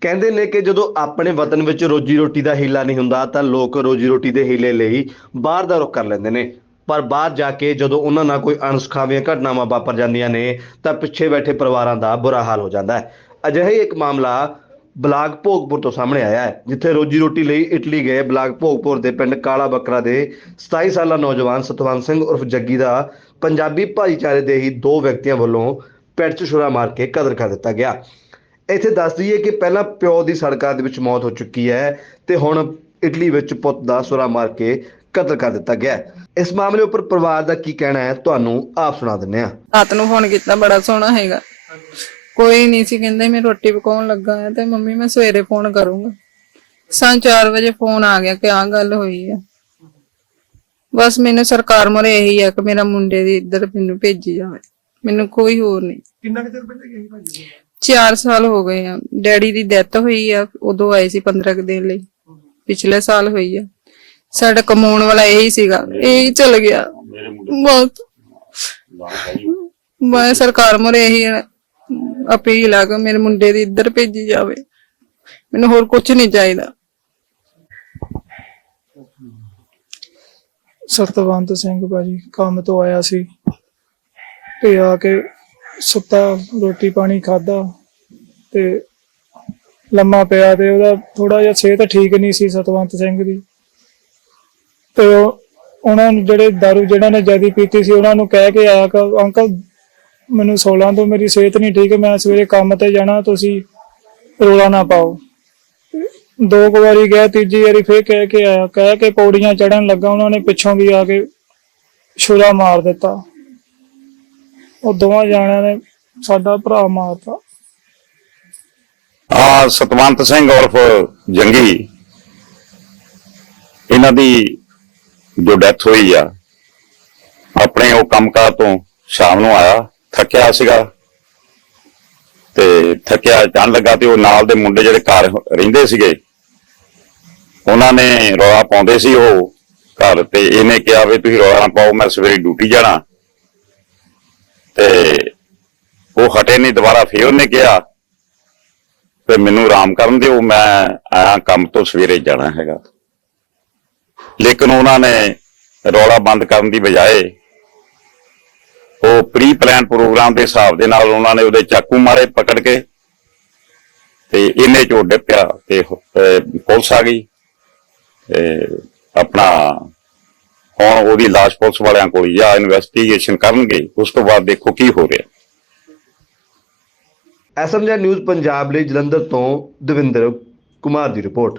ਕਹਿੰਦੇ ਨੇ ਕਿ ਜਦੋਂ ਆਪਣੇ ਵਤਨ ਵਿੱਚ ਰੋਜੀ ਰੋਟੀ ਦਾ ਹੀਲਾ ਨਹੀਂ ਹੁੰਦਾ, ਤਾਂ ਲੋਕ ਰੋਜੀ ਰੋਟੀ ਦੇ ਹੀਲੇ ਲਈ ਬਾਹਰ ਦਾ ਰੁਖ ਕਰ ਲੈਂਦੇ ਨੇ। ਪਰ ਬਾਹਰ ਜਾ ਕੇ ਜਦੋਂ ਉਹਨਾਂ ਨਾਲ ਕੋਈ ਅਣਸੁਖਾਵੀਆਂ ਘਟਨਾਵਾਂ ਵਾਪਰ ਜਾਂਦੀਆਂ ਨੇ, ਤਾਂ ਪਿੱਛੇ ਬੈਠੇ ਪਰਿਵਾਰਾਂ ਦਾ ਬੁਰਾ ਹਾਲ ਹੋ ਜਾਂਦਾ ਹੈ। ਅਜਿਹਾ ਹੀ ਇੱਕ ਮਾਮਲਾ ਬਲਾਕ ਭੋਗਪੁਰ ਤੋਂ ਸਾਹਮਣੇ ਆਇਆ ਹੈ, ਜਿੱਥੇ ਰੋਜੀ ਰੋਟੀ ਲਈ ਇਟਲੀ ਗਏ ਬਲਾਕ ਭੋਗਪੁਰ ਦੇ ਪਿੰਡ ਕਾਲਾ ਬੱਕਰਾ ਦੇ 27 ਸਾਲਾ ਨੌਜਵਾਨ ਸਤਵੰਤ ਸਿੰਘ ਉਰਫ ਜੱਗੀ ਦਾ ਪੰਜਾਬੀ ਭਾਈਚਾਰੇ ਦੇ ਹੀ ਦੋ ਵਿਅਕਤੀਆਂ ਵੱਲੋਂ ਪੈਰ 'ਚ ਛੁਰਾ ਮਾਰ ਕੇ ਕਤਲ ਕਰ ਦਿੱਤਾ ਗਿਆ। ਇੱਥੇ ਦੱਸ ਦਈਏ ਕਿ ਪਹਿਲਾਂ ਪਿਓ ਦੀ ਸੜਕਾਂ ਦੇ ਵਿੱਚ ਮੌਤ ਹੋ ਚੁੱਕੀ ਹੈ ਤੇ ਹੁਣ ਇਟਲੀ ਵਿੱਚ ਪੁੱਤ ਦਾ ਛੁਰਾ ਮਾਰ ਕੇ ਕਤਲ ਕਰ ਦਿੱਤਾ ਗਿਆ। ਇਸ ਮਾਮਲੇ ਉੱਪਰ ਪਰਿਵਾਰ ਦਾ ਕੀ ਕਹਿਣਾ ਹੈ ਤੁਹਾਨੂੰ ਆਪ ਸੁਣਾ ਦਿੰਦੇ ਹਾਂ। ਰਾਤ ਨੂੰ ਫੋਨ ਕੀਤਾ ਬੜਾ ਸੋਹਣਾ ਹੈਗਾ। ਕੋਈ ਨਹੀਂ ਸੀ ਕਹਿੰਦੇ ਮੈਂ ਰੋਟੀ ਪਕਾਉਣ ਲੱਗਾ ਆ ਤੇ ਮੰਮੀ ਮੈਂ ਸਵੇਰੇ ਫੋਨ ਕਰੂੰਗਾ। ਸਾਂ 4 ਵਜੇ ਫੋਨ ਆ ਗਿਆ ਕਿ ਆਹ ਗੱਲ ਹੋਈ ਆ। ਬਸ ਮੈਨੂੰ ਸਰਕਾਰ ਮੋਰੇ ਇਹੀ ਆ ਕਿ ਮੇਰਾ ਮੁੰਡੇ ਦੀ ਇੱਧਰ ਮੈਨੂੰ ਭੇਜੀ ਜਾਵੇ। ਮੈਨੂੰ ਕੋਈ ਹੋਰ ਨਹੀਂ। ਕਿੰਨਾ ਕੁ ਚਿਰ ਪਹਿਲੇ ਗਈ ਭਾਜੀ? 4 ਸਾਲ ਹੋ ਗਏ ਆ। ਡੈਡੀ ਦੀ ਡੈਥ ਹੋਈ ਆ, ਉਦੋਂ ਆਏ ਸੀ 15 ਕੁ ਦਿਨ ਲਈ। ਪਿਛਲੇ ਸਾਲ ਹੋਈ ਆ। ਸਾਡਾ ਕਮਾਉਣ ਵਾਲਾ ਇਹੀ ਸੀਗਾ। ਇਹੀ ਚਲ ਗਿਆ। ਬਹੁਤ। ਮੈਂ ਸਰਕਾਰ ਮੋਰੇ ਇਹੀ ਅਪੀਲ ਆ ਕਿ ਮੇਰੇ ਮੁੰਡੇ ਦੀ ਇੱਧਰ ਭੇਜੀ ਜਾਵੇ। ਮੈਨੂੰ ਹੋਰ ਕੁਝ ਨਹੀਂ ਚਾਹੀਦਾ। ਸਤਵੰਤ ਸਿੰਘ ਭਾਜੀ, ਕੰਮ ਤੋਂ ਆਇਆ ਸੀ। ਤੇ ਆ ਕੇ ਸੁੱਤਾ, ਰੋਟੀ ਪਾਣੀ ਖਾਦਾ ਤੇ ਲੰਮਾ ਪਿਆ ਤੇ ਉਹਦਾ ਥੋੜਾ ਜਿਹਾ ਸਿਹਤ ਠੀਕ ਨਹੀਂ ਸੀ ਸਤਵੰਤ ਸਿੰਘ ਦੀ। ਤੇ ਉਹਨਾਂ ਨੂੰ ਜਿਹੜੇ ਦਾਰੂ ਜਿਹੜਾ ਨੇ ਜ਼ਿਆਦਾ ਪੀਤੀ ਸੀ ਉਹਨਾਂ ਨੂੰ ਕਹਿ ਕੇ ਆਇਆ ਕਿ ਅੰਕਲ, ਮੈਨੂੰ 16 ਤੋਂ ਮੇਰੀ ਸਿਹਤ ਨਹੀਂ ਠੀਕ, ਮੈਂ ਸਵੇਰੇ ਕੰਮ ਤੇ ਜਾਣਾ, ਤੁਸੀਂ ਰੋਲਾ ਨਾ ਪਾਓ। ਦੋ ਕੁ ਵਾਰੀ ਗਿਆ, ਤੀਜੀ ਵਾਰੀ ਫੇਰ ਕਹਿ ਕੇ ਆਇਆ, ਕਹਿ ਕੇ ਪੌੜੀਆਂ ਚੜਨ ਲੱਗਾ, ਉਹਨਾਂ ਨੇ ਪਿੱਛੋਂ ਵੀ ਆ ਕੇ ਛੁਰਾ ਮਾਰ ਦਿੱਤਾ। ਉਹ ਦੋਵਾਂ ਜਾਣਿਆਂ ਨੇ ਸਾਡਾ ਭਰਾ ਮਾਰਤਾ। ਆ ਸਤਵੰਤ ਸਿੰਘ ਉਰਫ ਜੰਗੀ, ਇਹਨਾਂ ਦੀ ਜੋ ਡੈਥ ਹੋਈ ਆ, ਆਪਣੇ ਉਹ ਕੰਮਕਾਰ ਤੋਂ ਸ਼ਾਮ ਨੂੰ ਆਇਆ, ਥੱਕਿਆ ਸੀਗਾ ਤੇ ਥੱਕਿਆ ਜਾਣ ਲੱਗਾ ਤੇ ਉਹ ਨਾਲ ਦੇ ਮੁੰਡੇ ਜਿਹੜੇ ਘਰ ਰਹਿੰਦੇ ਸੀਗੇ, ਉਹਨਾਂ ਨੇ ਰੌਲਾ ਪਾਉਂਦੇ ਸੀ ਉਹ ਘਰ ਤੇ, ਇਹਨੇ ਕਿਹਾ ਵੀ ਤੁਸੀਂ ਰੌਲਾ ਨਾ ਪਾਓ, ਮੈਂ ਸਵੇਰੇ ਡਿਊਟੀ ਜਾਣਾ। ਤੇ ਉਹ ਹਟੇ ਨਹੀਂ, ਦੁਬਾਰਾ ਫੇਰ ਉਹਨੇ ਕਿਹਾ। ਤੇ ਮੈਨੂੰ ਆਰਾਮ ਕਰਨ ਦਿਓ, ਮੈਂ ਆਇਆ ਕੰਮ ਤੋਂ ਸਵੇਰੇ ਜਾਣਾ ਹੈਗਾ। ਲੇਕਿਨ ਉਹਨਾਂ ਨੇ ਰੌਲਾ ਬੰਦ ਕਰਨ ਦੀ ਬਜਾਏ ਉਹ ਪ੍ਰੀ ਪਲਾਨ ਪ੍ਰੋਗਰਾਮ ਦੇ ਹਿਸਾਬ ਦੇ ਨਾਲ ਉਹਨਾਂ ਨੇ ਉਹਦੇ ਚਾਕੂ ਮਾਰੇ ਪਕੜ ਕੇ ਤੇ ਇਹਨੇ ਚੋਂ ਡਿੱਪਿਆ ਤੇ ਪੁਲਿਸ ਆ ਗਈ ਆਪਣਾ ਹੁਣ ਉਹਦੀ ਲਾਸ਼ ਪੁਲਿਸ ਵਾਲਿਆਂ ਕੋਲ ਜਾਂ ਇਨਵੈਸਟੀਗੇਸ਼ਨ ਕਰਨਗੇ, ਉਸ ਤੋਂ ਬਾਅਦ ਦੇਖੋ ਕੀ ਹੋ ਰਿਹਾ। ਐਸਐਮਜੀ ਨਿਊਜ਼ ਪੰਜਾਬ ਲਈ ਜਲੰਧਰ ਤੋਂ ਦਵਿੰਦਰ ਕੁਮਾਰ ਦੀ ਰਿਪੋਰਟ।